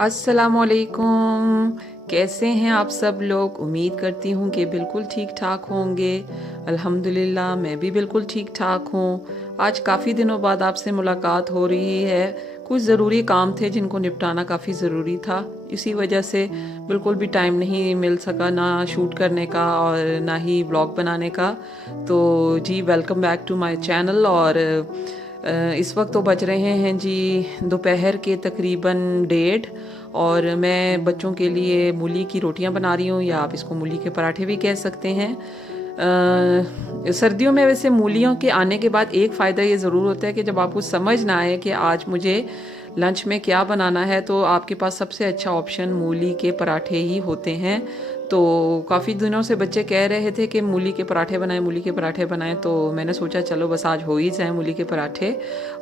अस्सलामुअलैकुम। कैसे हैं आप सब लोग? उम्मीद करती हूँ कि बिल्कुल ठीक ठाक होंगे। अल्हम्दुलिल्लाह मैं भी बिल्कुल ठीक ठाक हूँ। आज काफ़ी दिनों बाद आपसे मुलाकात हो रही है। कुछ ज़रूरी काम थे जिनको निपटाना काफ़ी ज़रूरी था, इसी वजह से बिल्कुल भी टाइम नहीं मिल सका ना शूट करने का और ना ही ब्लॉग बनाने का। तो जी welcome back to my channel. और इस वक्त तो बज रहे हैं जी दोपहर के तकरीबन 1:30 और मैं बच्चों के लिए मूली की रोटियां बना रही हूँ, या आप इसको मूली के पराठे भी कह सकते हैं। सर्दियों में वैसे मूलियों के आने के बाद एक फ़ायदा ये ज़रूर होता है कि जब आपको समझ ना आए कि आज मुझे लंच में क्या बनाना है, तो आपके पास सबसे अच्छा ऑप्शन मूली के पराठे ही होते हैं। तो काफ़ी दिनों से बच्चे कह रहे थे कि मूली के पराठे बनाएं, मूली के पराठे बनाएं, तो मैंने सोचा चलो बस आज हो ही जाए मूली के पराठे।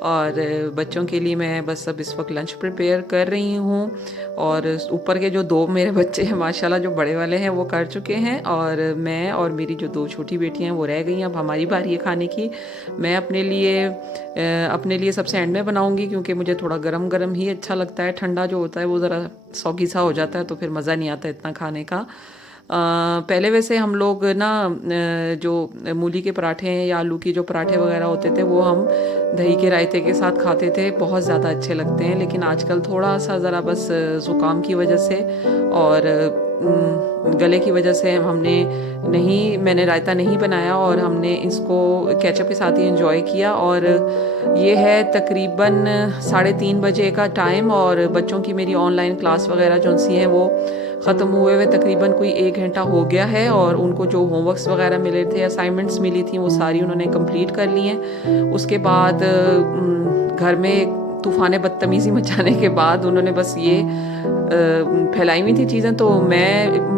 और बच्चों के लिए मैं बस अब इस वक्त लंच प्रिपेयर कर रही हूँ। और ऊपर के जो दो मेरे बच्चे हैं माशाल्लाह, जो बड़े वाले हैं वो कर चुके हैं, और मैं और मेरी जो दो छोटी बेटियां हैं वो रह गई हैं। अब हमारी बारी है खाने की। मैं अपने लिए सबसे एंड में बनाऊंगी, क्योंकि मुझे थोड़ा गरम गरम ही अच्छा लगता है। ठंडा जो होता है वो ज़रा सौगी सा हो जाता है, तो फिर मज़ा नहीं आता इतना खाने का। पहले वैसे हम लोग ना जो मूली के पराठे हैं या आलू की जो पराठे वगैरह होते थे वो हम दही के रायते के साथ खाते थे, बहुत ज़्यादा अच्छे लगते हैं। लेकिन आजकल थोड़ा सा ज़रा बस ज़ुकाम की वजह से और गले की वजह से मैंने रायता नहीं बनाया, और हमने इसको केचप के साथ ही इंजॉय किया। और ये है तकरीबन 3:30 बजे का टाइम, और बच्चों की मेरी ऑनलाइन क्लास वगैरह जो सी हैं वो ख़त्म हुए तकरीबन कोई 1 घंटा हो गया है। और उनको जो होमवर्क्स वगैरह मिले थे, असाइनमेंट्स मिली थी, वो सारी उन्होंने कंप्लीट कर ली हैं। उसके बाद घर में तूफ़ान बदतमीज़ी मचाने के बाद उन्होंने बस ये फैलाई हुई थी चीज़ें। तो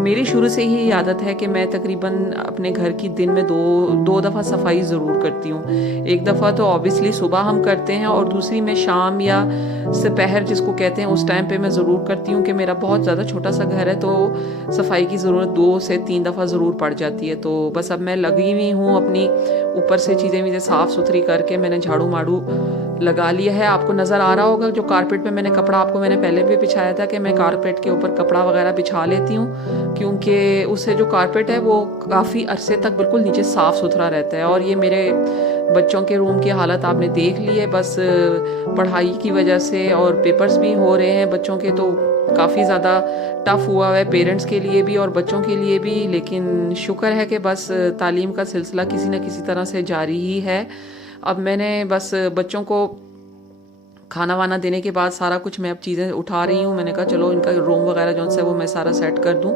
मेरी शुरू से ही ये आदत है कि मैं तकरीबन अपने घर की दिन में दो दफ़ा सफाई ज़रूर करती हूँ। एक दफ़ा तो ऑब्वियसली सुबह हम करते हैं, और दूसरी मैं शाम या दोपहर जिसको कहते हैं उस टाइम पे मैं ज़रूर करती हूँ। कि मेरा बहुत ज़्यादा छोटा सा घर है, तो सफाई की ज़रूरत 2 से 3 दफ़ा ज़रूर पड़ जाती है। तो बस अब मैं लगी हुई हूँ अपनी ऊपर से चीज़ें साफ़ सुथरी करके मैंने झाड़ू माड़ू लगा लिया है। आपको नज़र आ रहा होगा जो कारपेट पे मैंने कपड़ा आपको मैंने पहले भी बिछाया था कि मैं कारपेट के ऊपर कपड़ा वगैरह बिछा लेती हूँ, क्योंकि उससे जो कारपेट है वो काफ़ी अरसे तक बिल्कुल नीचे साफ़ सुथरा रहता है। और ये मेरे बच्चों के रूम की हालत आपने देख ली है, बस पढ़ाई की वजह से, और पेपर्स भी हो रहे हैं बच्चों के, तो काफ़ी ज़्यादा टफ़ हुआ है पेरेंट्स के लिए भी और बच्चों के लिए भी। लेकिन शुक्र है कि बस तालीम का सिलसिला किसी न किसी तरह से जारी ही है। अब मैंने बस बच्चों को खाना वाना देने के बाद सारा कुछ मैं अब चीज़ें उठा रही हूँ। मैंने कहा चलो इनका रूम वगैरह जो है वो मैं सारा सेट कर दूँ,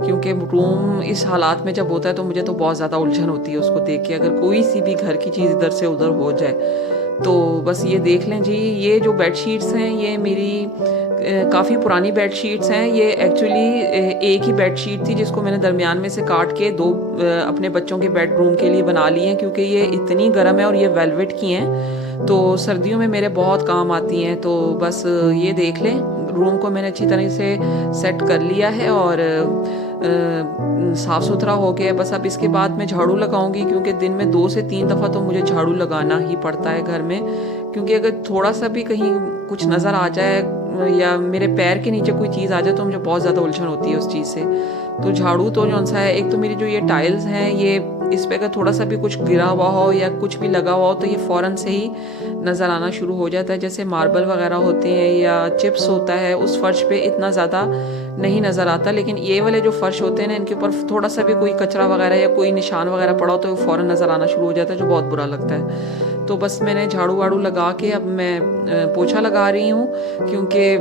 क्योंकि रूम इस हालात में जब होता है तो मुझे तो बहुत ज़्यादा उलझन होती है उसको देख के। अगर कोई सी भी घर की चीज़ इधर से उधर हो जाए तो बस ये देख लें जी। ये जो बेड शीट्स हैं ये मेरी काफ़ी पुरानी बेड शीट्स हैं। ये एक्चुअली एक ही बेड शीट थी जिसको मैंने दरमियान में से काट के दो अपने बच्चों के बेडरूम के लिए बना ली हैं, क्योंकि ये इतनी गर्म है और ये वेलवेट की हैं, तो सर्दियों में मेरे बहुत काम आती हैं। तो बस ये देख लें, रूम को मैंने अच्छी तरह से सेट कर लिया है और साफ़ सुथरा हो गया। बस अब इसके बाद मैं झाड़ू लगाऊंगी, क्योंकि दिन में 2 से 3 दफ़ा तो मुझे झाड़ू लगाना ही पड़ता है घर में। क्योंकि अगर थोड़ा सा भी कहीं कुछ नज़र आ जाए या मेरे पैर के नीचे कोई चीज़ आ जाए तो मुझे बहुत ज़्यादा उलझन होती है उस चीज़ से। तो झाड़ू तो जौन सा है, एक तो मेरी जो ये टाइल्स हैं ये इस पे अगर थोड़ा सा भी कुछ गिरा हुआ हो या कुछ भी लगा हुआ हो तो ये फ़ौरन से ही नज़र आना शुरू हो जाता है। जैसे मार्बल वगैरह होते हैं या चिप्स होता है, उस फर्श पे इतना ज़्यादा नहीं नज़र आता, लेकिन ये वाले जो फर्श होते हैं ना, इनके ऊपर थोड़ा सा भी कोई कचरा वगैरह या कोई निशान वगैरह पड़ा हो तो फ़ौरन नज़र आना शुरू हो जाता है, जो बहुत बुरा लगता है। तो बस मैंने झाड़ू वाड़ू लगा के अब मैं पोछा लगा रही हूँ, क्योंकि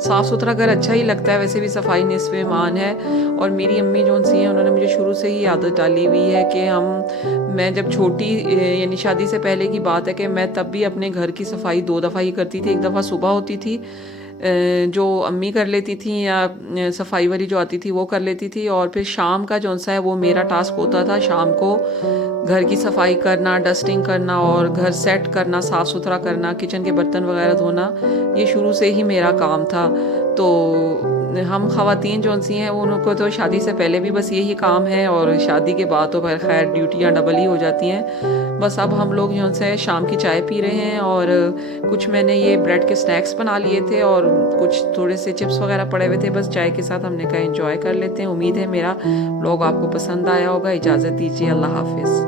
साफ़ सुथरा घर अच्छा ही लगता है। वैसे भी सफाई निस्फ़ ईमान है। और मेरी अम्मी जो सी हैं उन्होंने मुझे शुरू से ही आदत डाली हुई है कि मैं जब छोटी यानी शादी से पहले की बात है कि मैं तब भी अपने घर की सफाई 2 दफ़ा ही करती थी। एक दफ़ा सुबह होती थी जो अम्मी कर लेती थी, या सफाई वाली जो आती थी वो कर लेती थी, और फिर शाम का जौन सा है वो मेरा टास्क होता था शाम को घर की सफाई करना, डस्टिंग करना और घर सेट करना, साफ़ सुथरा करना, किचन के बर्तन वगैरह धोना। ये शुरू से ही मेरा काम था। तो हम ख़वातीन जो सी हैं उनको तो शादी से पहले भी बस यही काम है, और शादी के बाद तो फिर खैर ड्यूटियाँ डबल ही हो जाती हैं। बस अब हम लोग जो से शाम की चाय पी रहे हैं, और कुछ मैंने ये ब्रेड के स्नैक्स बना लिए थे और कुछ थोड़े से चिप्स वगैरह पड़े हुए थे, बस चाय के साथ हमने कहा एंजॉय कर लेते हैं। उम्मीद है मेरा व्लॉग आपको पसंद आया होगा। इजाज़त दीजिए, अल्लाह हाफिज़।